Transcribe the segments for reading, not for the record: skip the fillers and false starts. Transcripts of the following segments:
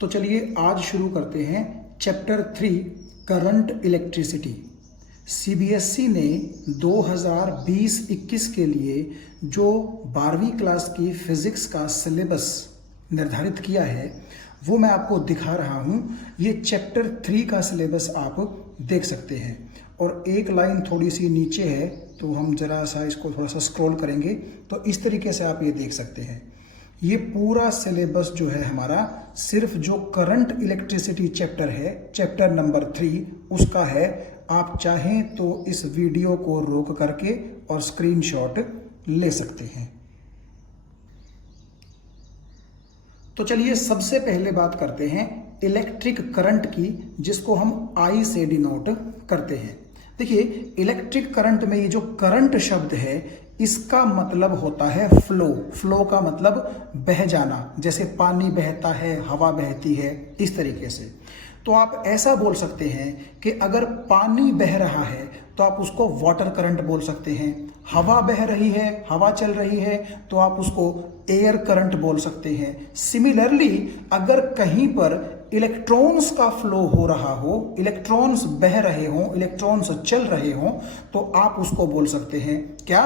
तो चलिए आज शुरू करते हैं चैप्टर 3 करंट इलेक्ट्रिसिटी। सीबीएसई ने 2020-21 के लिए जो 12वीं क्लास की फिजिक्स का सिलेबस निर्धारित किया है वो मैं आपको दिखा रहा हूँ। ये चैप्टर 3 का सिलेबस आप देख सकते हैं और एक लाइन थोड़ी सी नीचे है तो हम जरा सा इसको थोड़ा सा स्क्रॉल करेंगे तो इस तरीके से आप ये देख सकते हैं। ये पूरा सिलेबस जो है हमारा सिर्फ जो करंट इलेक्ट्रिसिटी चैप्टर है, चैप्टर नंबर 3 उसका है। आप चाहें तो इस वीडियो को रोक करके और स्क्रीनशॉट ले सकते हैं। तो चलिए सबसे पहले बात करते हैं इलेक्ट्रिक करंट की, जिसको हम आई से डिनोट करते हैं। देखिए, इलेक्ट्रिक करंट में ये जो करंट शब्द है इसका मतलब होता है फ्लो। फ्लो का मतलब बह जाना, जैसे पानी बहता है, हवा बहती है, इस तरीके से। तो आप ऐसा बोल सकते हैं कि अगर पानी बह रहा है तो आप उसको वाटर करंट बोल सकते हैं। हवा बह रही है, हवा चल रही है तो आप उसको एयर करंट बोल सकते हैं। सिमिलरली अगर कहीं पर इलेक्ट्रॉन्स का फ्लो हो रहा हो, इलेक्ट्रॉन्स बह रहे हो, इलेक्ट्रॉन्स चल रहे हो, तो आप उसको बोल सकते हैं क्या?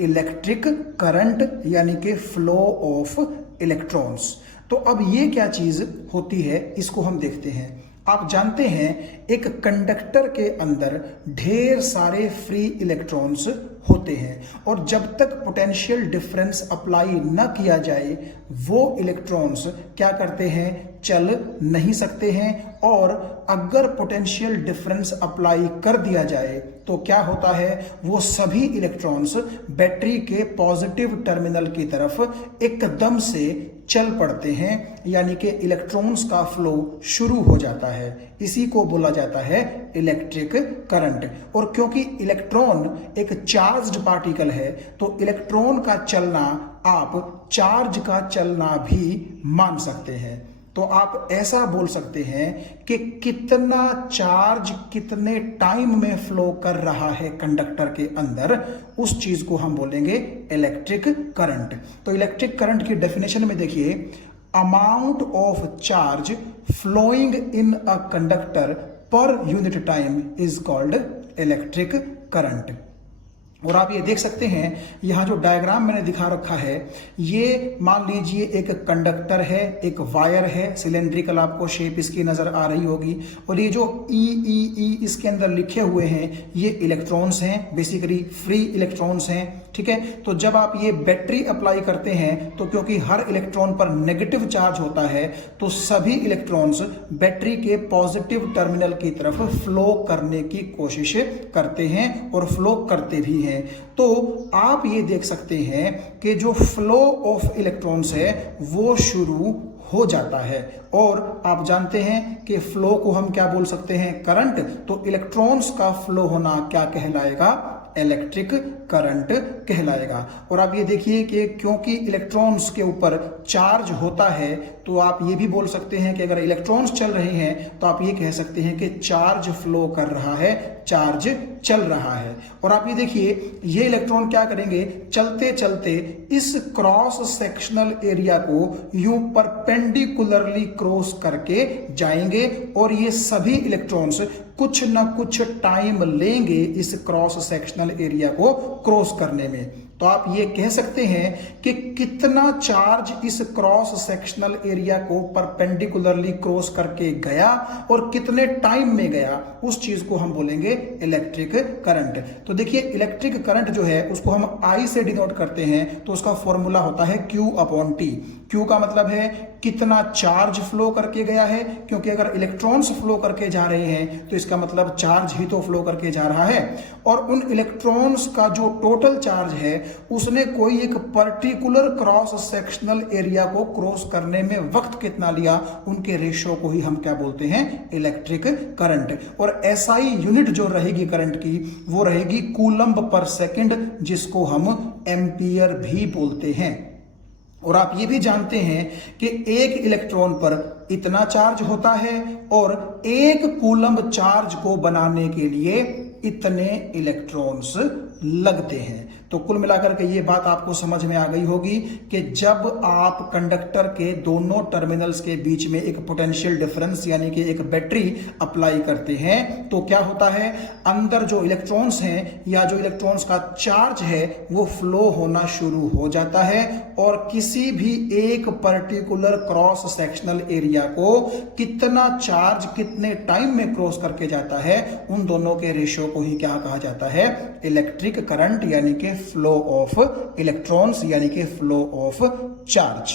इलेक्ट्रिक करंट, यानी कि फ्लो ऑफ इलेक्ट्रॉन्स। तो अब ये क्या चीज होती है इसको हम देखते हैं। आप जानते हैं एक कंडक्टर के अंदर ढेर सारे फ्री इलेक्ट्रॉन्स होते हैं और जब तक पोटेंशियल डिफरेंस अप्लाई न किया जाए वो इलेक्ट्रॉन्स क्या करते हैं? चल नहीं सकते हैं। और अगर पोटेंशियल डिफरेंस अप्लाई कर दिया जाए तो क्या होता है? वो सभी इलेक्ट्रॉन्स बैटरी के पॉजिटिव टर्मिनल की तरफ एकदम से चल पड़ते हैं, यानी कि इलेक्ट्रॉन्स का फ्लो शुरू हो जाता है। इसी को बोला जाता है इलेक्ट्रिक करंट। और क्योंकि इलेक्ट्रॉन एक चार्ज्ड पार्टिकल है तो इलेक्ट्रॉन का चलना आप चार्ज का चलना भी मान सकते हैं। तो आप ऐसा बोल सकते हैं कि कितना चार्ज कितने टाइम में फ्लो कर रहा है कंडक्टर के अंदर, उस चीज को हम बोलेंगे इलेक्ट्रिक करंट। तो इलेक्ट्रिक करंट की डेफिनेशन में देखिए, amount of charge flowing in a conductor per unit time is called electric current. और आप ये देख सकते हैं यहाँ जो डायग्राम मैंने दिखा रखा है, ये मान लीजिए एक कंडक्टर है, एक वायर है, सिलेंड्रिकल आपको शेप इसकी नजर आ रही होगी। और ये जो ई इसके अंदर लिखे हुए हैं ये इलेक्ट्रॉन्स हैं, बेसिकली फ्री इलेक्ट्रॉन्स हैं। ठीक है, तो जब आप ये बैटरी अप्लाई करते हैं तो क्योंकि हर इलेक्ट्रॉन पर नेगेटिव चार्ज होता है तो सभी इलेक्ट्रॉन्स बैटरी के पॉजिटिव टर्मिनल की तरफ फ्लो करने की कोशिश करते हैं और फ्लो करते भी हैं। तो आप ये देख सकते हैं कि जो फ्लो ऑफ इलेक्ट्रॉन्स है वो शुरू हो जाता है। और आप जानते हैं कि फ्लो को हम क्या बोल सकते हैं? करंट। तो इलेक्ट्रॉन्स का फ्लो होना क्या कहलाएगा? इलेक्ट्रिक करंट कहलाएगा। और आप ये देखिए कि क्योंकि इलेक्ट्रॉन्स के ऊपर चार्ज होता है तो आप ये भी बोल सकते हैं कि अगर इलेक्ट्रॉन्स चल रहे हैं तो आप ये कह सकते हैं कि चार्ज फ्लो कर रहा है, चार्ज चल रहा है। और आप ये देखिए ये इलेक्ट्रॉन क्या करेंगे? चलते चलते इस क्रॉस सेक्शनल एरिया को यूं परपेंडिकुलरली क्रॉस करके जाएंगे और ये सभी इलेक्ट्रॉन्स कुछ ना कुछ टाइम लेंगे इस क्रॉस सेक्शनल एरिया को क्रॉस करने में। तो आप ये कह सकते हैं कि कितना चार्ज इस क्रॉस सेक्शनल एरिया को परपेंडिकुलरली क्रॉस करके गया और कितने टाइम में गया, उस चीज को हम बोलेंगे इलेक्ट्रिक करंट। तो देखिए इलेक्ट्रिक करंट जो है उसको हम आई से डिनोट करते हैं तो उसका फॉर्मूला होता है Q/T। Q का मतलब है कितना चार्ज फ्लो करके गया है, क्योंकि अगर इलेक्ट्रॉन्स फ्लो करके जा रहे हैं तो इसका मतलब चार्ज ही तो फ्लो करके जा रहा है। और उन इलेक्ट्रॉन्स का जो टोटल चार्ज है उसने कोई एक पर्टिकुलर क्रॉस सेक्शनल एरिया को क्रॉस करने में वक्त कितना लिया, उनके रेशियो को ही हम क्या बोलते हैं? Electric current. और एसआई यूनिट जो रहेगी करंट की वो रहेगी कूलम्ब पर सेकंड, जिसको हम एम्पियर भी बोलते हैं। और आप ये भी जानते हैं कि एक इलेक्ट्रॉन पर इतना चार्ज होता है और एक कूलम्ब चार्ज को बनाने के लिए इतने इलेक्ट्रॉन्स लगते हैं। तो कुल मिलाकर के ये बात आपको समझ में आ गई होगी कि जब आप कंडक्टर के दोनों टर्मिनल्स के बीच में एक पोटेंशियल डिफरेंस यानी कि एक बैटरी अप्लाई करते हैं तो क्या होता है, अंदर जो इलेक्ट्रॉन्स हैं या जो इलेक्ट्रॉन्स का चार्ज है वो फ्लो होना शुरू हो जाता है और किसी भी एक पर्टिकुलर क्रॉस सेक्शनल एरिया को कितना चार्ज कितने टाइम में क्रॉस करके जाता है उन दोनों के रेशियो को ही क्या कहा जाता है, इलेक्ट्रिक करंट यानी कि फ्लो ऑफ इलेक्ट्रॉन्स यानी कि फ्लो ऑफ चार्ज।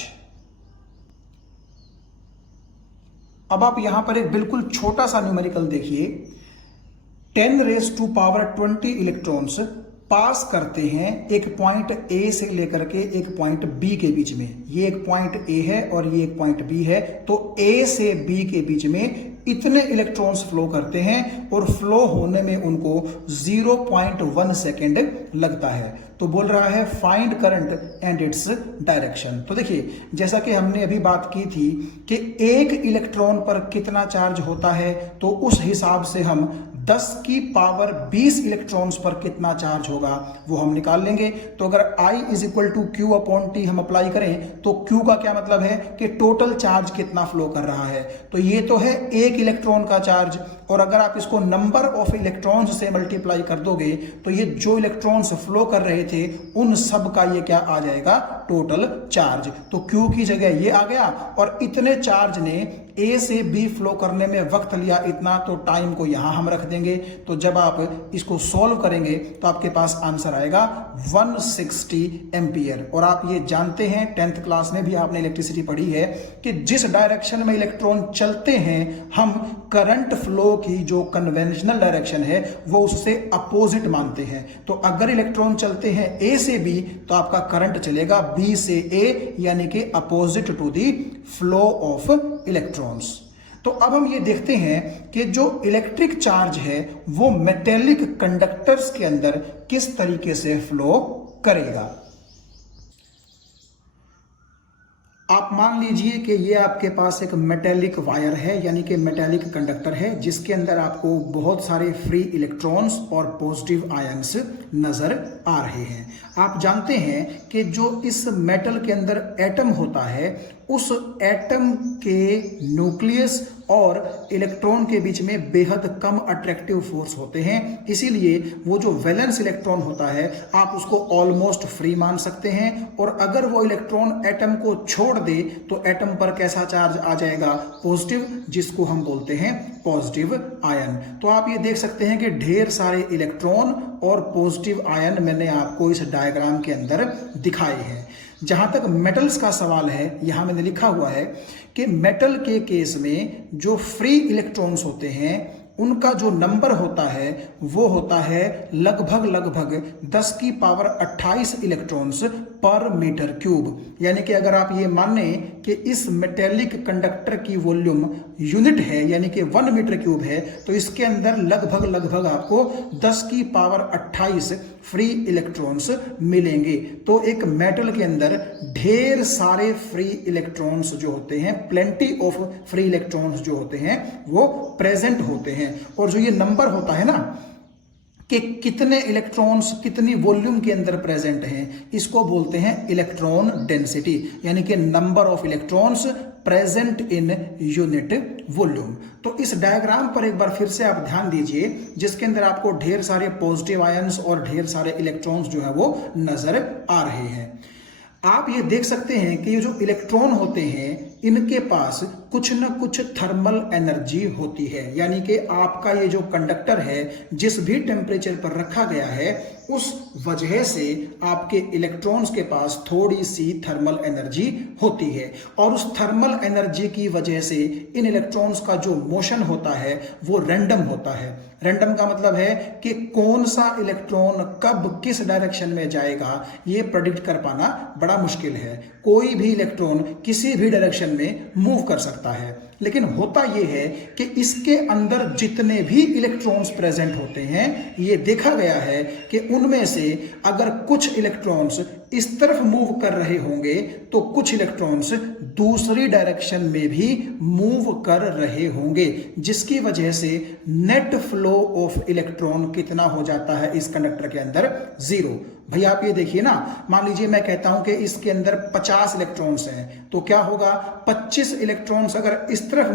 अब आप यहां पर एक बिल्कुल छोटा सा न्यूमेरिकल देखिए, 10⁻20 इलेक्ट्रॉन्स पास करते हैं एक पॉइंट ए से लेकर के एक पॉइंट बी के बीच में। ये एक पॉइंट ए है और ये एक पॉइंट बी है, तो ए से बी के बीच में इतने इलेक्ट्रॉन्स फ्लो करते हैं और फ्लो होने में उनको 0.1 सेकेंड लगता है। तो बोल रहा है find current and its direction. तो देखिए जैसा कि हमने अभी बात की थी कि एक इलेक्ट्रॉन पर कितना चार्ज होता है, तो उस हिसाब से हम 10⁻20 इलेक्ट्रॉन्स पर कितना चार्ज होगा वो हम निकाल लेंगे। तो अगर I = Q/T हम अप्लाई करें तो Q का क्या मतलब है कि टोटल चार्ज कितना फ्लो कर रहा है। तो ये तो है एक इलेक्ट्रॉन का चार्ज, और अगर आप इसको नंबर ऑफ इलेक्ट्रॉन्स से मल्टीप्लाई कर दोगे तो ये जो इलेक्ट्रॉन्स फ्लो कर रहे थे उन सब का ये क्या आ जाएगा, टोटल चार्ज। तो Q की जगह ये आ गया और इतने चार्ज ने ए से बी फ्लो करने में वक्त लिया इतना, तो टाइम को यहां हम रख देंगे। तो जब आप इसको सॉल्व करेंगे तो आपके पास आंसर आएगा 160 एम्पियर। और आप ये जानते हैं 10th क्लास में भी आपने इलेक्ट्रिसिटी पढ़ी है कि जिस डायरेक्शन में इलेक्ट्रॉन चलते हैं हम करंट फ्लो की जो कन्वेंशनल डायरेक्शन है वो उससे अपोजिट मानते हैं। तो अगर इलेक्ट्रॉन चलते हैं ए से बी तो आपका करंट चलेगा बी से ए यानी कि opposite to the flow of electrons. तो अब हम ये देखते हैं कि जो इलेक्ट्रिक चार्ज है वो मेटेलिक कंडक्टर्स के अंदर किस तरीके से फ्लो करेगा। आप मान लीजिए कि ये आपके पास एक मेटेलिक वायर है यानी कि मेटेलिक कंडक्टर है जिसके अंदर आपको बहुत सारे फ्री इलेक्ट्रॉन्स और पॉजिटिव आयंस नजर आ रहे हैं। आप जानते हैं कि जो इस मेटल के अंदर एटम होता है उस एटम के न्यूक्लियस और इलेक्ट्रॉन के बीच में बेहद कम अट्रैक्टिव फोर्स होते हैं, इसीलिए वो जो वैलेंस इलेक्ट्रॉन होता है आप उसको ऑलमोस्ट फ्री मान सकते हैं। और अगर वो इलेक्ट्रॉन एटम को छोड़ दे तो एटम पर कैसा चार्ज आ जाएगा, पॉजिटिव, जिसको हम बोलते हैं पॉजिटिव आयन। तो आप ये देख सकते हैं कि ढेर सारे इलेक्ट्रॉन और पॉजिटिव आयन मैंने आपको इस डायग्राम के अंदर दिखाए हैं। जहां तक मेटल्स का सवाल है, यहां मैंने लिखा हुआ है कि मेटल के केस में जो फ्री इलेक्ट्रॉन्स होते हैं उनका जो नंबर होता है वो होता है लगभग 10⁻28 इलेक्ट्रॉन्स पर मीटर क्यूब। यानी कि अगर आप ये माने कि इस मेटेलिक कंडक्टर की वॉल्यूम यूनिट है यानी कि 1 मीटर क्यूब है तो इसके अंदर लगभग आपको 10⁻28 फ्री इलेक्ट्रॉन्स मिलेंगे। तो एक मेटल के अंदर ढेर सारे फ्री इलेक्ट्रॉन्स जो होते हैं, प्लेंटी ऑफ फ्री इलेक्ट्रॉन्स जो होते हैं वो प्रेजेंट होते हैं। और जो ये नंबर होता है ना कि कितने इलेक्ट्रॉन्स कितनी वॉल्यूम के अंदर प्रेजेंट हैं, इसको बोलते हैं इलेक्ट्रॉन डेंसिटी यानी कि number of electrons present in unit volume. तो इस डायग्राम पर एक बार फिर से आप ध्यान दीजिए जिसके अंदर आपको ढेर सारे पॉजिटिव आयंस और ढेर सारे इलेक्ट्रॉन्स जो है वो नजर आ रहे हैं। आप ये देख सकते हैं कि ये जो इलेक्ट्रॉन होते हैं इनके पास कुछ न कुछ थर्मल एनर्जी होती है, यानी कि आपका ये जो कंडक्टर है जिस भी टेम्परेचर पर रखा गया है उस वजह से आपके इलेक्ट्रॉन्स के पास थोड़ी सी थर्मल एनर्जी होती है। और उस थर्मल एनर्जी की वजह से इन इलेक्ट्रॉन्स का जो मोशन होता है वो रैंडम होता है। रैंडम का मतलब है कि कौन सा इलेक्ट्रॉन कब किस डायरेक्शन में जाएगा ये प्रेडिक्ट कर पाना बड़ा मुश्किल है। कोई भी इलेक्ट्रॉन किसी भी डायरेक्शन में मूव कर सकता है, लेकिन होता यह है कि इसके अंदर जितने भी इलेक्ट्रॉन्स प्रेजेंट होते हैं ये देखा गया है कि उनमें से अगर कुछ इलेक्ट्रॉन्स इस तरफ मूव कर रहे होंगे तो कुछ इलेक्ट्रॉन्स दूसरी डायरेक्शन में भी मूव कर रहे होंगे, जिसकी वजह से नेट फ्लो ऑफ इलेक्ट्रॉन कितना हो जाता है इस कंडक्टर के अंदर, 0। भाई आप ये देखिए ना, मान लीजिए मैं कहता हूं कि इसके अंदर 50 इलेक्ट्रॉन्स हैं, तो क्या होगा, 25 इलेक्ट्रॉन्स अगर इस तरफ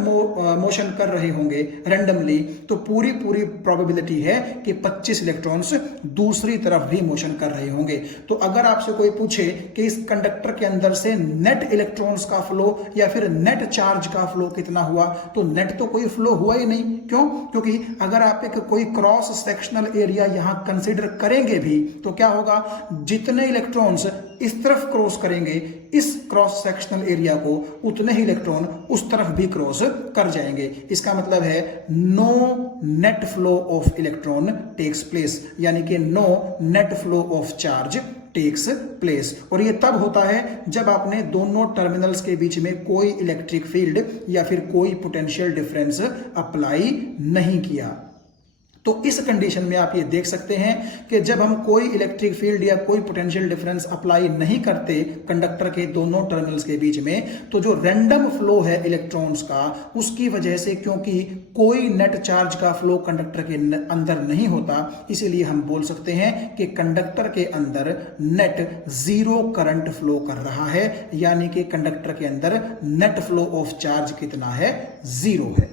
मोशन कर रहे होंगे रैंडमली, तो पूरी पूरी प्रोबेबिलिटी है कि 25 इलेक्ट्रॉन्स दूसरी तरफ भी मोशन कर रहे होंगे। तो अगर आपसे कोई पूछे कि इस कंडक्टर के अंदर से नेट इलेक्ट्रॉन्स का फ्लो या फिर नेट चार्ज का फ्लो कितना हुआ, तो नेट तो कोई फ्लो हुआ ही नहीं। क्यों? क्योंकि अगर आप एक कोई क्रॉस सेक्शनल एरिया यहां कंसीडर करेंगे भी, तो क्या होगा, जितने इलेक्ट्रॉन्स इस तरफ क्रॉस करेंगे इस क्रॉस सेक्शनल एरिया को, उतने ही इलेक्ट्रॉन उस तरफ भी क्रॉस कर जाएंगे। इसका मतलब है no net flow of electron takes place, यानी कि no net flow of charge takes place. और ये तब होता है जब आपने दोनों टर्मिनल्स के बीच में कोई इलेक्ट्रिक फील्ड या फिर कोई पोटेंशियल डिफरेंस अप्लाई नहीं किया। तो इस कंडीशन में आप ये देख सकते हैं कि जब हम कोई इलेक्ट्रिक फील्ड या कोई पोटेंशियल डिफरेंस अप्लाई नहीं करते कंडक्टर के दोनों टर्मिनल्स के बीच में, तो जो रैंडम फ्लो है इलेक्ट्रॉन्स का, उसकी वजह से, क्योंकि कोई नेट चार्ज का फ्लो कंडक्टर के अंदर नहीं होता, इसीलिए हम बोल सकते हैं कि कंडक्टर के अंदर नेट जीरो करंट फ्लो कर रहा है, यानी कि कंडक्टर के अंदर नेट फ्लो ऑफ चार्ज कितना है, जीरो है।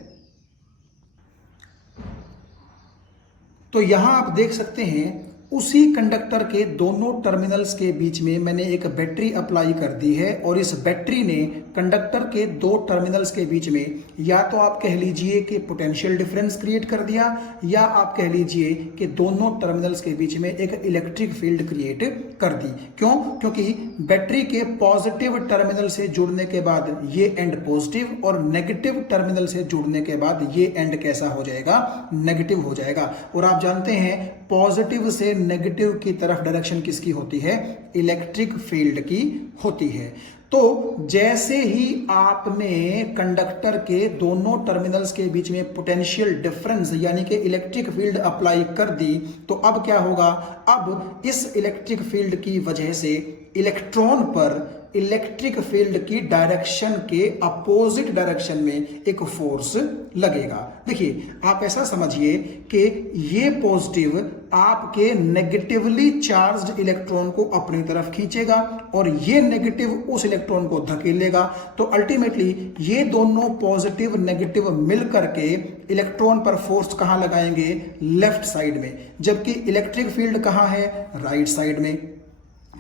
तो यहां आप देख सकते हैं उसी कंडक्टर के दोनों टर्मिनल्स के बीच में मैंने एक बैटरी अप्लाई कर दी है, और इस बैटरी ने कंडक्टर के दो टर्मिनल्स के बीच में या तो आप कह लीजिए कि पोटेंशियल डिफरेंस क्रिएट कर दिया, या आप कह लीजिए कि दोनों टर्मिनल्स के बीच में एक इलेक्ट्रिक फील्ड क्रिएट कर दी। क्यों? क्योंकि बैटरी के पॉजिटिव टर्मिनल से जुड़ने के बाद ये एंड पॉजिटिव, और नेगेटिव टर्मिनल से जुड़ने के बाद ये एंड कैसा हो जाएगा, नेगेटिव हो जाएगा। और आप जानते हैं पॉजिटिव से नेगेटिव की तरफ डायरेक्शन किसकी होती है, इलेक्ट्रिक फील्ड की होती है। तो जैसे ही आपने कंडक्टर के दोनों टर्मिनल्स के बीच में पोटेंशियल डिफरेंस यानी कि इलेक्ट्रिक फील्ड अप्लाई कर दी, तो अब क्या होगा, अब इस इलेक्ट्रिक फील्ड की वजह से इलेक्ट्रॉन पर इलेक्ट्रिक फील्ड की डायरेक्शन के अपोजिट डायरेक्शन में एक फोर्स लगेगा। देखिए आप ऐसा समझिए कि ये पॉजिटिव आपके नेगेटिवली चार्ज्ड इलेक्ट्रॉन को अपनी तरफ खींचेगा और ये नेगेटिव उस इलेक्ट्रॉन को धकेलेगा। तो अल्टीमेटली ये दोनों पॉजिटिव नेगेटिव मिल करके इलेक्ट्रॉन पर फोर्स कहां लगाएंगे, लेफ्ट साइड में, जबकि इलेक्ट्रिक फील्ड कहां है, राइट साइड में।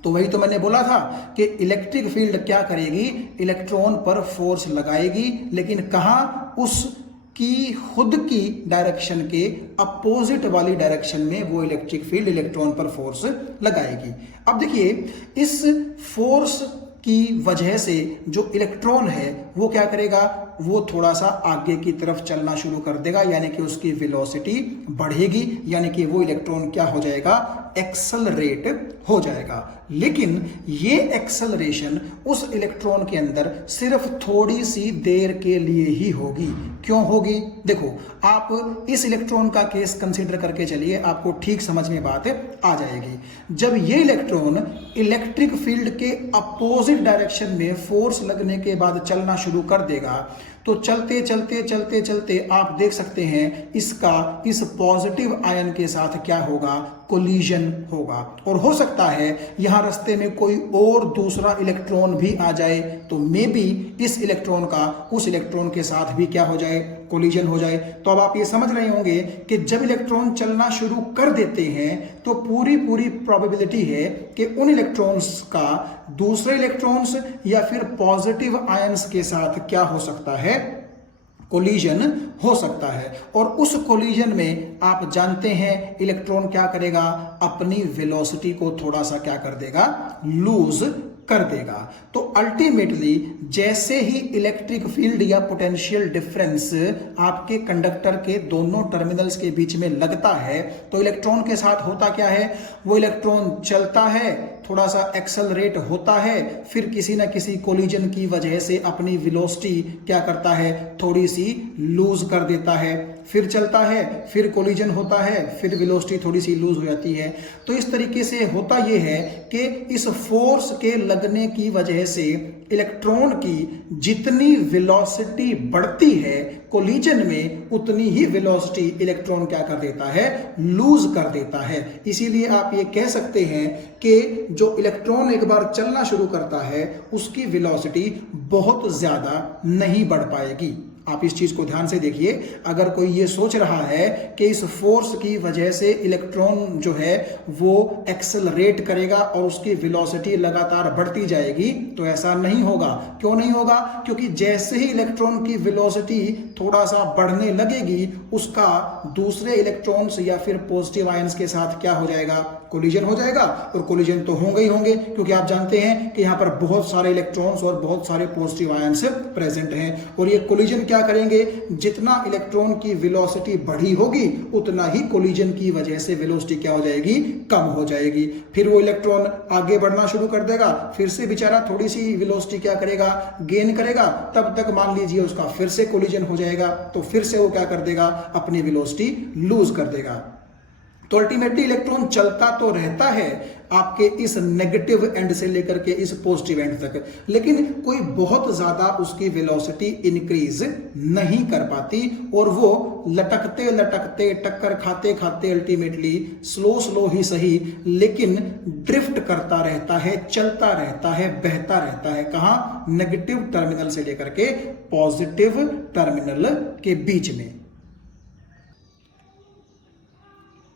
तो वही तो मैंने बोला था कि इलेक्ट्रिक फील्ड क्या करेगी, इलेक्ट्रॉन पर फोर्स लगाएगी, लेकिन कहां, उसकी खुद की डायरेक्शन के अपोजिट वाली डायरेक्शन में वो इलेक्ट्रिक फील्ड इलेक्ट्रॉन पर फोर्स लगाएगी। अब देखिए इस फोर्स की वजह से जो इलेक्ट्रॉन है वो क्या करेगा, वो थोड़ा सा आगे की तरफ चलना शुरू कर देगा, यानी कि उसकी वेलोसिटी बढ़ेगी, यानी कि वो इलेक्ट्रॉन क्या हो जाएगा, एक्सेलरेट हो जाएगा। लेकिन ये एक्सेलरेशन उस इलेक्ट्रॉन के अंदर सिर्फ थोड़ी सी देर के लिए ही होगी। क्यों होगी, देखो आप इस इलेक्ट्रॉन का केस कंसीडर करके चलिए, आपको ठीक समझ में बात आ जाएगी। जब ये इलेक्ट्रॉन इलेक्ट्रिक फील्ड के अपोजिट डायरेक्शन में फोर्स लगने के बाद चलना शुरू कर देगा, तो चलते चलते चलते चलते आप देख सकते हैं इसका इस पॉजिटिव आयन के साथ क्या होगा, कोलिजन होगा। और हो सकता है यहां रास्ते में कोई और दूसरा इलेक्ट्रॉन भी आ जाए, तो मे बी इस इलेक्ट्रॉन का उस इलेक्ट्रॉन के साथ भी क्या हो जाए, कोलिजन हो जाए। तो अब आप ये समझ रहे होंगे कि जब इलेक्ट्रॉन चलना शुरू कर देते हैं तो पूरी प्रोबेबिलिटी है कि उन इलेक्ट्रॉन्स का दूसरे इलेक्ट्रॉन्स या फिर पॉजिटिव आयंस के साथ क्या हो सकता है, कोलिजन हो सकता है। और उस कोलिजन में आप जानते हैं इलेक्ट्रॉन क्या करेगा, अपनी वेलोसिटी को थोड़ा सा क्या कर देगा, लूज कर देगा। तो अल्टीमेटली जैसे ही इलेक्ट्रिक फील्ड या पोटेंशियल डिफरेंस आपके कंडक्टर के दोनों टर्मिनल्स के बीच में लगता है, तो इलेक्ट्रॉन के साथ होता क्या है, वो इलेक्ट्रॉन चलता है, थोड़ा सा एक्सेलरेट होता है, फिर किसी ना किसी कोलिजन की वजह से अपनी वेलोसिटी क्या करता है, थोड़ी सी लूज कर देता है, फिर चलता है, फिर कोलिजन होता है, फिर वेलोसिटी थोड़ी सी लूज हो जाती है। तो इस तरीके से होता यह है कि इस फोर्स के लगने की वजह से इलेक्ट्रॉन की जितनी वेलोसिटी बढ़ती है कोलिजन में, उतनी ही वेलोसिटी इलेक्ट्रॉन क्या कर देता है, लूज कर देता है। इसीलिए आप ये कह सकते हैं कि जो इलेक्ट्रॉन एक बार चलना शुरू करता है उसकी वेलोसिटी बहुत ज्यादा नहीं बढ़ पाएगी। आप इस चीज को ध्यान से देखिए। अगर कोई ये सोच रहा है कि इस फोर्स की वजह से इलेक्ट्रॉन जो है वो एक्सेलरेट करेगा और उसकी वेलोसिटी लगातार बढ़ती जाएगी, तो ऐसा नहीं होगा। क्यों नहीं होगा? क्योंकि जैसे ही इलेक्ट्रॉन की वेलोसिटी थोड़ा सा बढ़ने लगेगी, उसका दूसरे इलेक्ट्रॉन्स या फिर पॉजिटिव आयंस के साथ क्या हो जाएगा, कोलिजन हो जाएगा। और कोलिजन तो होंगे ही होंगे, क्योंकि आप जानते हैं कि यहां पर बहुत सारे इलेक्ट्रॉन्स और बहुत सारे पॉजिटिव आयंस प्रेजेंट हैं। और ये कोलिजन क्या करेंगे, जितना इलेक्ट्रॉन की वेलोसिटी बढ़ी होगी उतना ही कोलिजन की वजह से वेलोसिटी क्या हो जाएगी, कम हो जाएगी। फिर वो इलेक्ट्रॉन आगे बढ़ना शुरू कर देगा, फिर से बेचारा थोड़ी सी वेलोसिटी क्या करेगा, गेन करेगा। तब तक मान लीजिए उसका फिर से कोलिजन हो जाएगा, तो फिर से वो क्या कर देगा, अपनी वेलोसिटी लूज कर देगा। तो अल्टीमेटली इलेक्ट्रॉन चलता तो रहता है आपके इस नेगेटिव एंड से लेकर के इस पॉजिटिव एंड तक, लेकिन कोई बहुत ज्यादा उसकी वेलोसिटी इंक्रीज नहीं कर पाती और वो लटकते लटकते, टक्कर खाते खाते अल्टीमेटली स्लो ही सही, लेकिन ड्रिफ्ट करता रहता है, चलता रहता है, बहता रहता है। कहां? नेगेटिव टर्मिनल से लेकर के पॉजिटिव टर्मिनल के बीच में।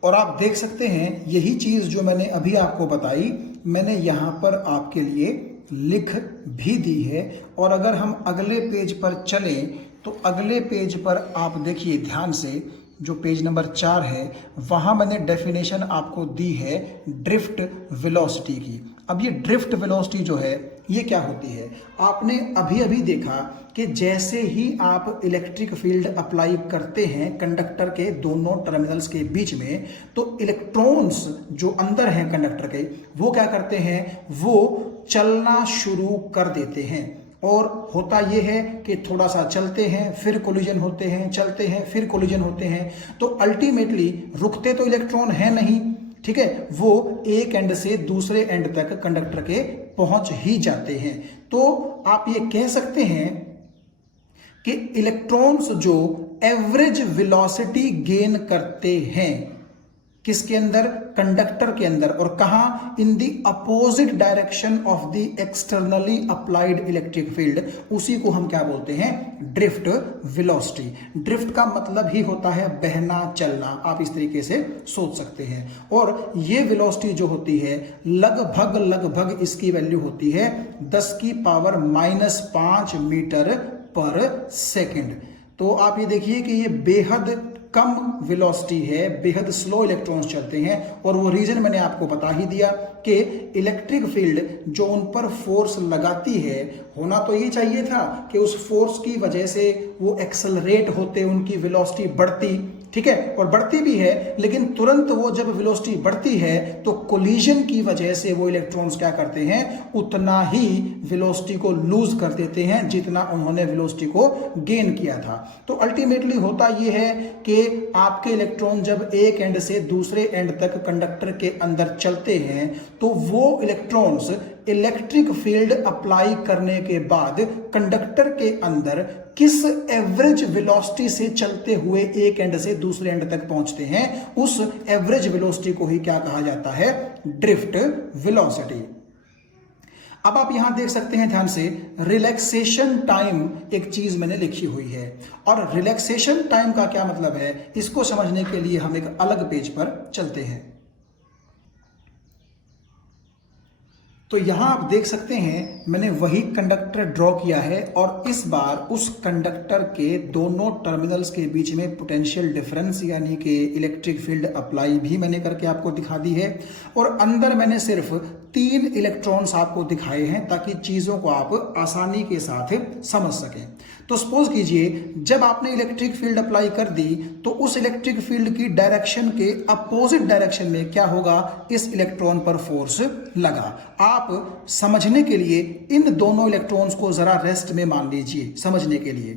और आप देख सकते हैं यही चीज जो मैंने अभी आपको बताई, मैंने यहां पर आपके लिए लिख भी दी है। और अगर हम अगले पेज पर चलें तो अगले पेज पर आप देखिए ध्यान से, जो पेज नंबर 4 है, वहां मैंने डेफिनेशन आपको दी है ड्रिफ्ट वेलोसिटी की। अब ये ड्रिफ्ट वेलोसिटी जो है ये क्या होती है? आपने अभी अभी देखा कि जैसे ही आप इलेक्ट्रिक फील्ड अप्लाई करते हैं कंडक्टर के दोनों टर्मिनल्स के बीच में, तो इलेक्ट्रॉन्स जो अंदर हैं कंडक्टर के, वो क्या करते हैं, वो चलना शुरू कर देते हैं। और होता यह है कि थोड़ा सा चलते हैं, फिर कोलिजन होते हैं, चलते हैं, फिर कोलिजन होते हैं। तो अल्टीमेटली रुकते तो इलेक्ट्रॉन है नहीं, ठीक है, वो एक एंड से दूसरे एंड तक कंडक्टर के पहुंच ही जाते हैं। तो आप ये कह सकते हैं कि इलेक्ट्रॉन्स जो एवरेज वेलोसिटी गेन करते हैं, किसके अंदर? कंडक्टर के अंदर। और कहां? In the opposite direction of the externally applied electric field. उसी को हम क्या बोलते हैं? Drift velocity. ड्रिफ्ट का मतलब ही होता है बहना, चलना। आप इस तरीके से सोच सकते हैं। और ये वेलोसिटी जो होती है लगभग इसकी वैल्यू होती है 10⁻⁻5 मीटर पर सेकेंड। तो आप ये देखिए कि ये बेहद कम वेलोसिटी है, बेहद स्लो इलेक्ट्रॉन्स चलते हैं। और वो रीजन मैंने आपको बता ही दिया कि इलेक्ट्रिक फील्ड जो उन पर फोर्स लगाती है, होना तो ये चाहिए था कि उस फोर्स की वजह से वो एक्सेलरेट होते, उनकी वेलोसिटी बढ़ती, ठीक है, और बढ़ती भी है। लेकिन तुरंत वो जब वेलोसिटी बढ़ती है तो कोलिजन की वजह से वो इलेक्ट्रॉन्स क्या करते हैं, उतना ही वेलोसिटी को लूज कर देते हैं जितना उन्होंने वेलोसिटी को गेन किया था। तो अल्टीमेटली होता ये है कि आपके इलेक्ट्रॉन जब एक एंड से दूसरे एंड तक कंडक्टर के अंदर चलते हैं, तो वो इलेक्ट्रॉन्स इलेक्ट्रिक फील्ड अप्लाई करने के बाद कंडक्टर के अंदर किस एवरेज वेलोसिटी से चलते हुए एक एंड से दूसरे एंड तक पहुंचते हैं, उस एवरेज वेलोसिटी को ही क्या कहा जाता है? Drift velocity. अब आप यहां देख सकते हैं ध्यान से, रिलैक्सेशन टाइम एक चीज मैंने लिखी हुई है। और रिलैक्सेशन टाइम का क्या मतलब है, इसको समझने के लिए हम एक अलग पेज पर चलते हैं। तो यहां आप देख सकते हैं मैंने वही कंडक्टर ड्रॉ किया है और इस बार उस कंडक्टर के दोनों टर्मिनल्स के बीच में पोटेंशियल डिफरेंस यानी कि इलेक्ट्रिक फील्ड अप्लाई भी मैंने करके आपको दिखा दी है। और अंदर मैंने सिर्फ 3 इलेक्ट्रॉन्स आपको दिखाए हैं ताकि चीजों को आप आसानी के साथ समझ सकें। तो सपोज कीजिए जब आपने इलेक्ट्रिक फील्ड अप्लाई कर दी तो उस इलेक्ट्रिक फील्ड की डायरेक्शन के अपोजिट डायरेक्शन में क्या होगा, इस इलेक्ट्रॉन पर फोर्स लगा। आप समझने के लिए इन दोनों इलेक्ट्रॉन्स को जरा रेस्ट में मान लीजिए समझने के लिए।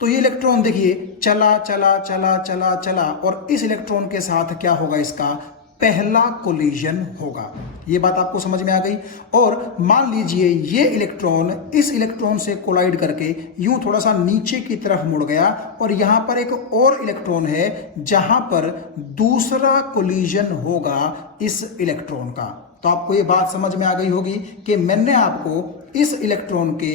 तो ये इलेक्ट्रॉन देखिए चला चला चला चला चला और इस इलेक्ट्रॉन के साथ क्या होगा, इसका पहला कोलिजन होगा। ये बात आपको समझ में आ गई। और मान लीजिए ये इलेक्ट्रॉन इस इलेक्ट्रॉन से कोलाइड करके यूं थोड़ा सा नीचे की तरफ मुड़ गया और यहां पर एक और इलेक्ट्रॉन है जहां पर दूसरा कोलिजन होगा इस इलेक्ट्रॉन का। तो आपको ये बात समझ में आ गई होगी कि मैंने आपको इस इलेक्ट्रॉन के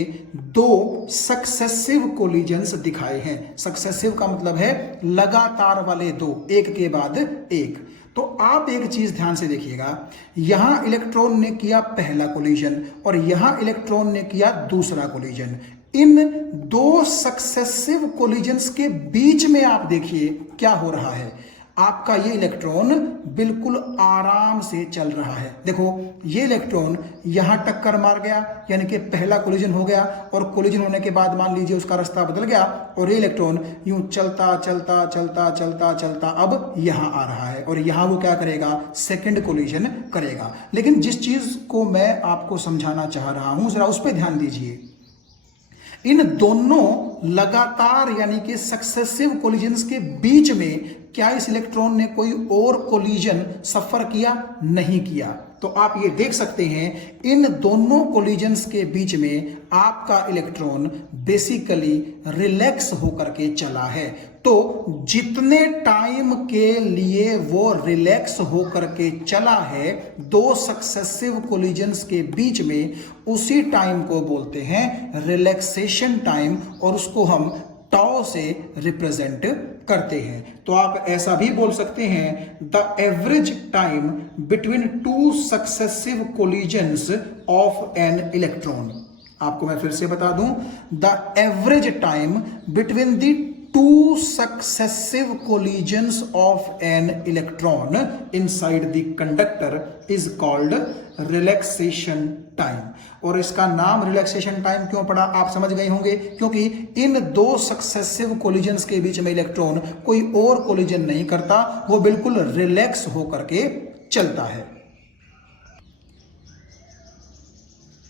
दो सक्सेसिव कोलिजन्स दिखाए हैं। सक्सेसिव का मतलब है लगातार वाले दो, एक के बाद एक। तो आप एक चीज ध्यान से देखिएगा, यहां इलेक्ट्रॉन ने किया पहला कोलिजन और यहां इलेक्ट्रॉन ने किया दूसरा कोलिजन। इन दो सक्सेसिव कोलिजन्स के बीच में आप देखिए क्या हो रहा है। आपका ये इलेक्ट्रॉन बिल्कुल आराम से चल रहा है। देखो ये इलेक्ट्रॉन यहां टक्कर मार गया, यानी कि पहला कोलिजन हो गया, और कोलिजन होने के बाद मान लीजिए उसका रास्ता बदल गया और ये इलेक्ट्रॉन यूं चलता चलता चलता चलता चलता अब यहां आ रहा है और यहां वो क्या करेगा, सेकंड कोलिजन करेगा। लेकिन जिस चीज को मैं आपको समझाना चाह रहा हूं जरा उस पर ध्यान दीजिए। इन दोनों लगातार यानी कि सक्सेसिव कोलिजन्स के बीच में क्या इस इलेक्ट्रॉन ने कोई और कोलिजन सफर किया? नहीं किया। तो आप ये देख सकते हैं इन दोनों कोलिजन्स के बीच में आपका इलेक्ट्रॉन बेसिकली रिलैक्स होकर के चला है। तो जितने टाइम के लिए वो रिलैक्स होकर के चला है दो सक्सेसिव कोलिजन्स के बीच में, उसी टाइम को बोलते हैं रिलैक्सेशन टाइम और उसको हम टाउ से रिप्रेजेंट करते हैं। तो आप ऐसा भी बोल सकते हैं the average time between two successive collisions of an electron. आपको मैं फिर से बता दूं, the average time between the two successive collisions of an electron inside the conductor is called relaxation time। और इसका नाम रिलैक्सेशन टाइम क्यों पड़ा आप समझ गए होंगे, क्योंकि इन दो सक्सेसिव कोलिजन्स के बीच में इलेक्ट्रॉन कोई और कोलिजन नहीं करता, वो बिल्कुल रिलैक्स होकर के चलता है।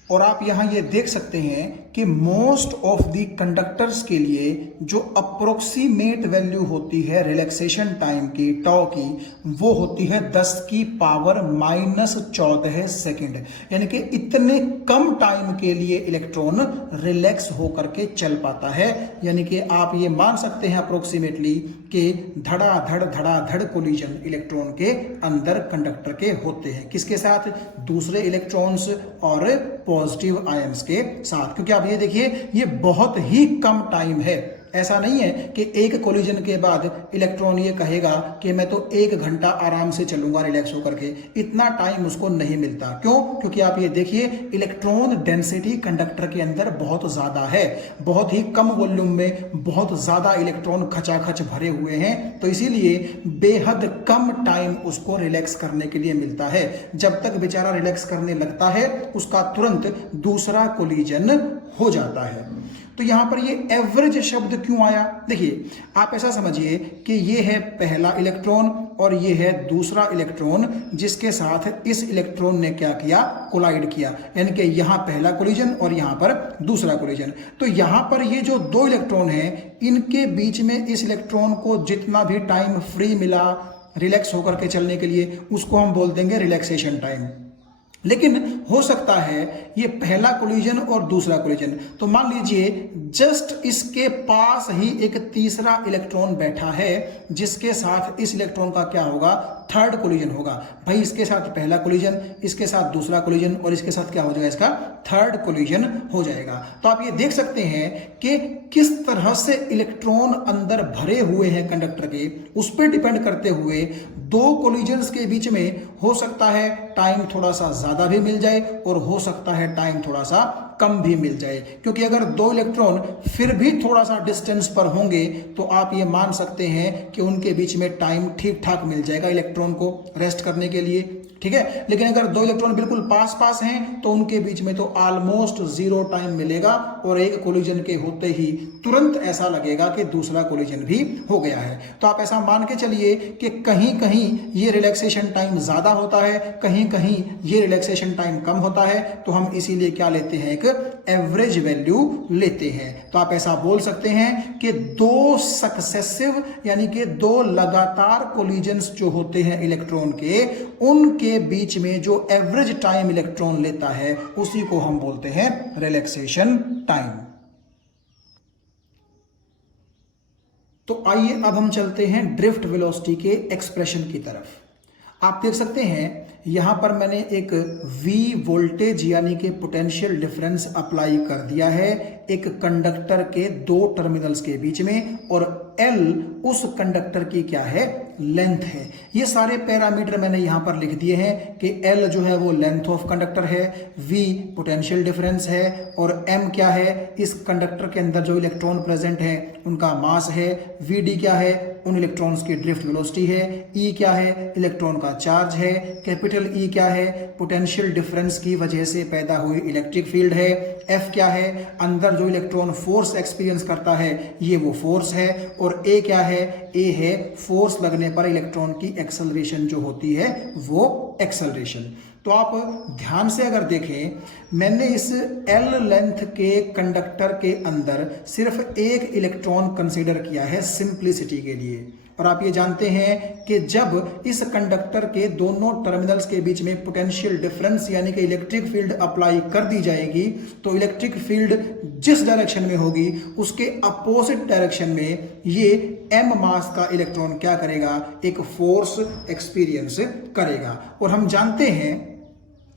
और आप यहां ये देख सकते हैं कि मोस्ट ऑफ द कंडक्टर्स के लिए जो अप्रोक्सीमेट वैल्यू होती है रिलैक्सेशन टाइम की टाउ की, वो होती है 10 की पावर -14 सेकेंड। यानी कि इतने कम टाइम के लिए इलेक्ट्रॉन रिलैक्स होकर के चल पाता है। यानी कि आप ये मान सकते हैं अप्रोक्सीमेटली कि धड़ाधड़ कोलिजन इलेक्ट्रॉन के अंदर कंडक्टर के होते हैं। किसके साथ? दूसरे इलेक्ट्रॉन्स और पॉजिटिव आयंस के साथ। क्योंकि आप ये देखिए ये बहुत ही कम टाइम है। ऐसा नहीं है कि एक कोलिजन के बाद इलेक्ट्रॉन ये कहेगा कि मैं तो 1 घंटा आराम से चलूंगा रिलैक्स होकर के, इतना टाइम उसको नहीं मिलता। क्यों? क्योंकि आप ये देखिए इलेक्ट्रॉन डेंसिटी कंडक्टर के अंदर बहुत ज्यादा है, बहुत ही कम वॉल्यूम में बहुत ज्यादा इलेक्ट्रॉन खचाखच भरे हुए हैं, तो इसीलिए बेहद कम टाइम उसको रिलैक्स करने के लिए मिलता है। जब तक बेचारा रिलैक्स करने लगता है उसका तुरंत दूसरा कोलिजन हो जाता है। तो यहां पर ये एवरेज शब्द क्यों आया? देखिए आप ऐसा समझिए कि ये है पहला इलेक्ट्रॉन और ये है दूसरा इलेक्ट्रॉन जिसके साथ इस इलेक्ट्रॉन ने क्या किया? कोलाइड किया। यानी कि यहां पहला कोलिजन और यहां पर दूसरा कोलिजन। तो यहां पर ये जो दो इलेक्ट्रॉन हैं इनके बीच में इस इलेक्ट्रॉन को जितना भी टाइम फ्री मिला रिलैक्स होकर के चलने के लिए उसको हम बोल देंगे रिलैक्सेशन टाइम। लेकिन हो सकता है ये पहला कोलिजन और दूसरा कोलिजन, तो मान लीजिए जस्ट इसके पास ही एक तीसरा इलेक्ट्रॉन बैठा है जिसके साथ इस इलेक्ट्रॉन का क्या होगा? थर्ड कोलिजन होगा। भाई इसके साथ पहला कोलिजन, इसके साथ दूसरा कोलिजन और इसके साथ क्या हो जाएगा? इसका थर्ड कोलिजन हो जाएगा। तो आप ये देख सकते हैं कि किस तरह से इलेक्ट्रॉन अंदर भरे हुए हैं कंडक्टर के, उस पर डिपेंड करते हुए दो कोलिजन्स के बीच में हो सकता है टाइम थोड़ा सा ज्यादा भी मिल जाए और हो सकता है टाइम थोड़ा सा कम भी मिल जाए। क्योंकि अगर दो इलेक्ट्रॉन फिर भी थोड़ा सा डिस्टेंस पर होंगे तो आप ये मान सकते हैं कि उनके बीच में टाइम ठीक ठाक मिल जाएगा इलेक्ट्रॉन को रेस्ट करने के लिए। ठीक है। लेकिन अगर दो इलेक्ट्रॉन बिल्कुल पास पास हैं तो उनके बीच में तो ऑलमोस्ट जीरो टाइम मिलेगा और एक कोलिजन के होते ही तुरंत ऐसा लगेगा कि दूसरा कोलिजन भी हो गया है। तो आप ऐसा मान के चलिए कि कहीं कहीं ये रिलैक्सेशन टाइम ज्यादा होता है, कहीं कहीं ये रिलैक्सेशन टाइम कम होता है। तो हम इसीलिए क्या लेते हैं, एक एवरेज वैल्यू लेते हैं। तो आप ऐसा बोल सकते हैं कि दो सक्सेसिव यानी कि दो लगातार कोलिजन्स जो होते हैं इलेक्ट्रॉन के, उनके बीच में जो एवरेज टाइम इलेक्ट्रॉन लेता है उसी को हम बोलते हैं रिलैक्सेशन टाइम। तो आइए अब हम चलते हैं ड्रिफ्ट वेलोसिटी के एक्सप्रेशन की तरफ। आप देख सकते हैं यहां पर मैंने एक V वोल्टेज यानी कि पोटेंशियल डिफरेंस अप्लाई कर दिया है एक कंडक्टर के दो टर्मिनल्स के बीच में, और L उस कंडक्टर की क्या है, लेंथ है। ये सारे पैरामीटर मैंने यहां पर लिख दिए हैं कि L जो है वो लेंथ ऑफ कंडक्टर है, V पोटेंशियल डिफरेंस है, और M क्या है, इस कंडक्टर के अंदर जो इलेक्ट्रॉन प्रेजेंट है उनका मास है, VD क्या है, उन इलेक्ट्रॉन्स की ड्रिफ्ट वेलोसिटी है, E क्या है, इलेक्ट्रॉन का चार्ज है, कैपिटल E क्या है, पोटेंशियल डिफरेंस की वजह से पैदा हुई इलेक्ट्रिक फील्ड है, F क्या है, अंदर जो इलेक्ट्रॉन फोर्स एक्सपीरियंस करता है ये वो फोर्स है, और A क्या है, A है फोर्स लगने पर इलेक्ट्रॉन की एक्सेलरेशन जो होती है वो एक्सेलरेशन। तो आप ध्यान से अगर देखें, मैंने इस L लेंथ के कंडक्टर के अंदर सिर्फ एक इलेक्ट्रॉन कंसीडर किया है सिंप्लिसिटी के लिए। और आप ये जानते हैं कि जब इस कंडक्टर के दोनों टर्मिनल्स के बीच में पोटेंशियल डिफरेंस यानी कि इलेक्ट्रिक फील्ड अप्लाई कर दी जाएगी तो इलेक्ट्रिक फील्ड जिस डायरेक्शन में होगी उसके अपोजिट डायरेक्शन में ये m मास का इलेक्ट्रॉन क्या करेगा, एक फोर्स एक्सपीरियंस करेगा। और हम जानते हैं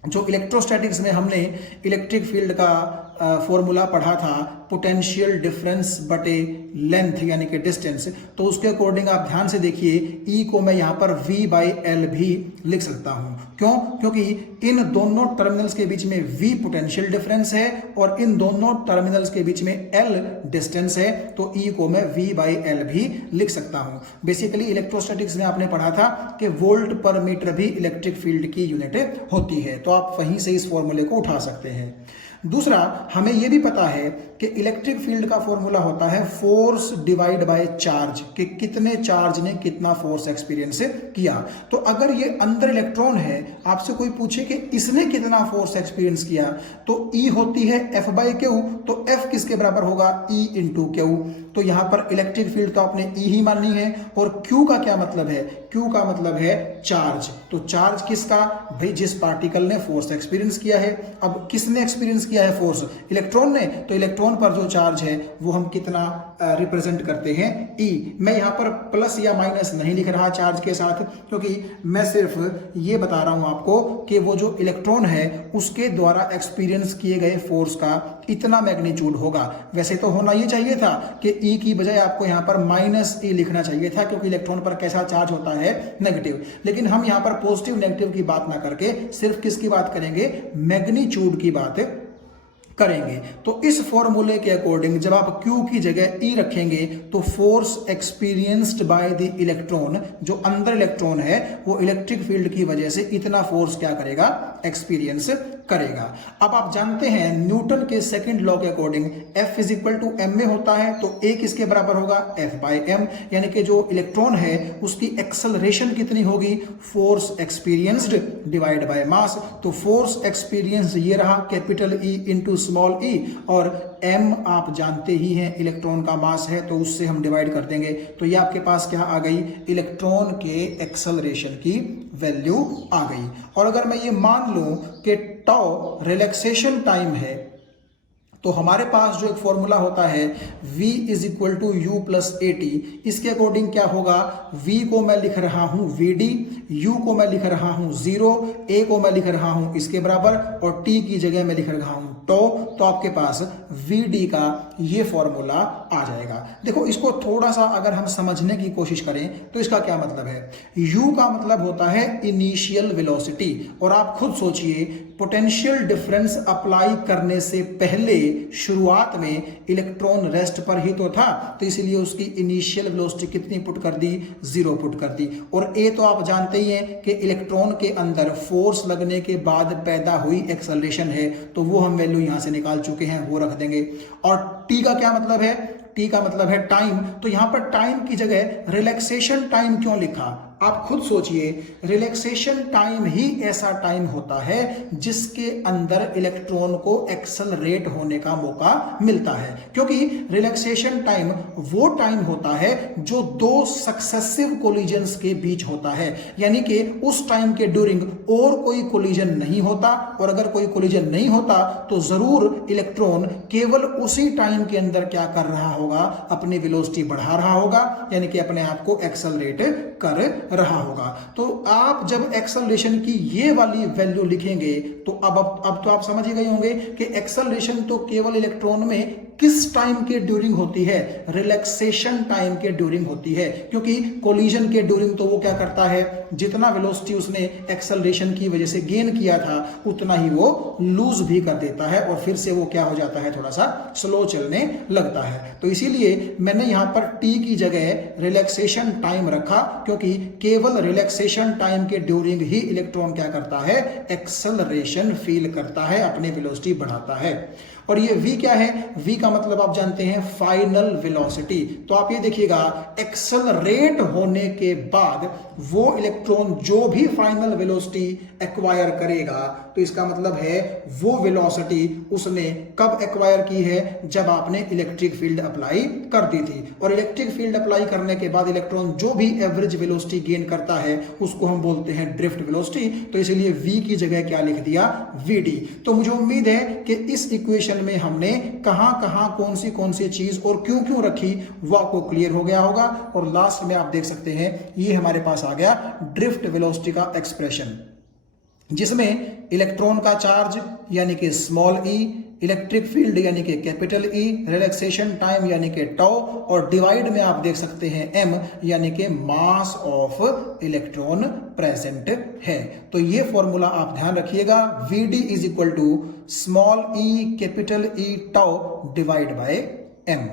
जो इलेक्ट्रोस्टैटिक्स में हमने इलेक्ट्रिक फील्ड का फॉर्मूला पढ़ा था, पोटेंशियल डिफरेंस बटे लेंथ यानी कि डिस्टेंस, तो उसके अकॉर्डिंग आप ध्यान से देखिए E को मैं यहां पर V/L भी लिख सकता हूं। क्यों? क्योंकि इन दोनों टर्मिनल्स के बीच में V पोटेंशियल डिफरेंस है और इन दोनों टर्मिनल्स के बीच में L डिस्टेंस है, तो E को मैं V/L भी लिख सकता हूं। बेसिकली इलेक्ट्रोस्टैटिक्स में आपने पढ़ा था कि वोल्ट पर मीटर भी इलेक्ट्रिक फील्ड की यूनिट होती है, तो आप वहीं से इस फॉर्मूले को उठा सकते हैं। दूसरा, हमें यह भी पता है कि इलेक्ट्रिक फील्ड का फॉर्मूला होता है फोर्स डिवाइड बाय चार्ज, कि कितने चार्ज ने कितना फोर्स एक्सपीरियंस किया। तो अगर ये अंदर इलेक्ट्रॉन है, आपसे कोई पूछे कि इसने कितना फोर्स एक्सपीरियंस किया, तो E होती है F/Q, तो F किसके बराबर होगा, E × Q। तो यहां पर इलेक्ट्रिक फील्ड तो आपने E ही माननी है, और Q का क्या मतलब है, Q का मतलब है चार्ज। तो चार्ज किसका, भाई जिस पार्टिकल ने फोर्स एक्सपीरियंस किया है। अब किसने एक्सपीरियंस किया है फोर्स, इलेक्ट्रॉन ने, तो इलेक्ट्रॉन पर जो चार्ज है वो हम कितना रिप्रेजेंट करते हैं, E। मैं यहां पर प्लस या माइनस नहीं लिख रहा चार्ज के साथ, क्योंकि मैं सिर्फ ये बता रहा हूं आपको कि वो जो इलेक्ट्रॉन है उसके द्वारा एक्सपीरियंस किए गए फोर्स का इतना मैग्नीट्यूड होगा। वैसे तो होना ये चाहिए था कि E की बजाय आपको यहां पर -E लिखना चाहिए था, क्योंकि इलेक्ट्रॉन पर कैसा चार्ज होता है, नेगेटिव। लेकिन हम यहां पर पॉजिटिव नेगेटिव की बात ना करके सिर्फ किसकी बात करेंगे, मैग्नीट्यूड की बात करेंगे। तो इस फॉर्मूले के अकॉर्डिंग जब आप Q की जगह E रखेंगे तो force experienced by the electron, जो अंदर इलेक्ट्रॉन है वो इलेक्ट्रिक फील्ड की वजह से इतना फोर्स क्या करेगा, एक्सपीरियंस करेगा। अब आप जानते हैं न्यूटन के सेकंड लॉ के अकॉर्डिंग F = m में होता है, तो A किसके बराबर होगा, F/m, यानी कि जो इलेक्ट्रॉन है उसकी एक्सेलरेशन कितनी होगी, force experienced divide by mass. तो फोर्स एक्सपीरियंस ये रहा कैपिटल E × स्मॉल e, और m आप जानते ही हैं इलेक्ट्रॉन का मास है, तो उससे हम डिवाइड कर देंगे। तो ये आपके पास क्या आ गई, इलेक्ट्रॉन के एक्सेलरेशन की वैल्यू आ गई। और अगर मैं ये मान लूं कि टाउ रिलैक्सेशन टाइम है, तो हमारे पास जो एक फॉर्मूला होता है V = U + AT, इसके अकॉर्डिंग क्या होगा, V को मैं लिख रहा हूं VD, U को मैं लिख रहा हूं 0, A को मैं लिख रहा हूं इसके बराबर, और T की जगह मैं लिख रहा हूं टो, तो आपके पास Vd का ये फॉर्मूला आ जाएगा। देखो इसको थोड़ा सा अगर हम समझने की कोशिश करें तो इसका क्या मतलब है। U का मतलब होता है इनिशियल वेलोसिटी, और आप खुद सोचिए पोटेंशियल डिफरेंस अप्लाई करने से पहले शुरुआत में इलेक्ट्रॉन रेस्ट पर ही तो था, तो इसलिए उसकी इनिशियल वेलोसिटी कितनी पुट कर दी, 0 पुट कर दी। और ए तो आप जानते ही हैं कि इलेक्ट्रॉन के अंदर फोर्स लगने के बाद पैदा हुई एक्सेलरेशन है, तो वो हम वैल्यू यहां से निकाल चुके हैं, वो रख देंगे। और टी का क्या मतलब है, टी का मतलब है टाइम, तो यहां पर टाइम की जगह रिलैक्सेशन टाइम क्यों लिखा। आप खुद सोचिए, रिलैक्सेशन टाइम ही ऐसा टाइम होता है जिसके अंदर इलेक्ट्रॉन को एक्सेलरेट होने का मौका मिलता है, क्योंकि रिलैक्सेशन टाइम वो टाइम होता है जो दो सक्सेसिव कोलिजन्स के बीच होता है, यानी कि उस टाइम के ड्यूरिंग और कोई कोलिजन नहीं होता, और अगर कोई कोलिजन नहीं होता तो जरूर इलेक्ट्रॉन केवल उसी टाइम के अंदर क्या कर रहा होगा, अपनी वेलोसिटी बढ़ा रहा होगा, यानी कि अपने आप को एक्सेलरेट कर रहा होगा। तो आप जब एक्सेलरेशन की ये वाली वैल्यू लिखेंगे तो अब तो आप समझ ही गए होंगे कि एक्सेलरेशन तो केवल इलेक्ट्रॉन में किस टाइम के ड्यूरिंग होती है, रिलैक्सेशन टाइम के ड्यूरिंग होती है, क्योंकि कोलिजन के ड्यूरिंग तो वो क्या करता है, जितना वेलोसिटी उसने एक्सेलरेशन की वजह से गेन किया था उतना ही वो लूज भी कर देता है, और फिर से वो क्या हो जाता है, थोड़ा सा स्लो चलने लगता है। तो इसीलिए मैंने यहां पर टी की जगह रिलैक्सेशन टाइम रखा, क्योंकि केवल रिलैक्सेशन टाइम के ड्यूरिंग ही इलेक्ट्रॉन क्या करता है, एक्सेलरेशन फील करता है, अपनी वेलोसिटी बढ़ाता है। और ये v क्या है, v का मतलब आप जानते हैं फाइनल वेलोसिटी। तो आप ये देखिएगा, एक्सेलरेट होने के बाद वो इलेक्ट्रॉन जो भी फाइनल वेलोसिटी एक्वायर करेगा, तो इसका मतलब है वो वेलोसिटी उसने कब एक्वायर की है, जब आपने इलेक्ट्रिक फील्ड अप्लाई कर दी थी। और इलेक्ट्रिक फील्ड अप्लाई करने के बाद इलेक्ट्रॉन जो भी एवरेज वेलोसिटी गेन करता है उसको हम बोलते हैं ड्रिफ्ट वेलोसिटी, तो इसलिए v की जगह क्या लिख दिया, vd। तो मुझे उम्मीद है कि इस इक्वेशन में हमने कहां कहां कौन सी चीज और क्यों क्यों रखी वो आपको क्लियर हो गया होगा। और लास्ट में आप देख सकते हैं ये हमारे पास आ गया ड्रिफ्ट वेलोसिटी का एक्सप्रेशन, जिसमें इलेक्ट्रॉन का चार्ज यानी कि स्मॉल ई, इलेक्ट्रिक फील्ड यानी कि कैपिटल ई, रिलैक्सेशन टाइम यानी कि टॉ, और डिवाइड में आप देख सकते हैं m यानी कि मास ऑफ इलेक्ट्रॉन प्रेजेंट है। तो ये फॉर्मूला आप ध्यान रखिएगा, Vd is equal to small E capital E tau divide by m।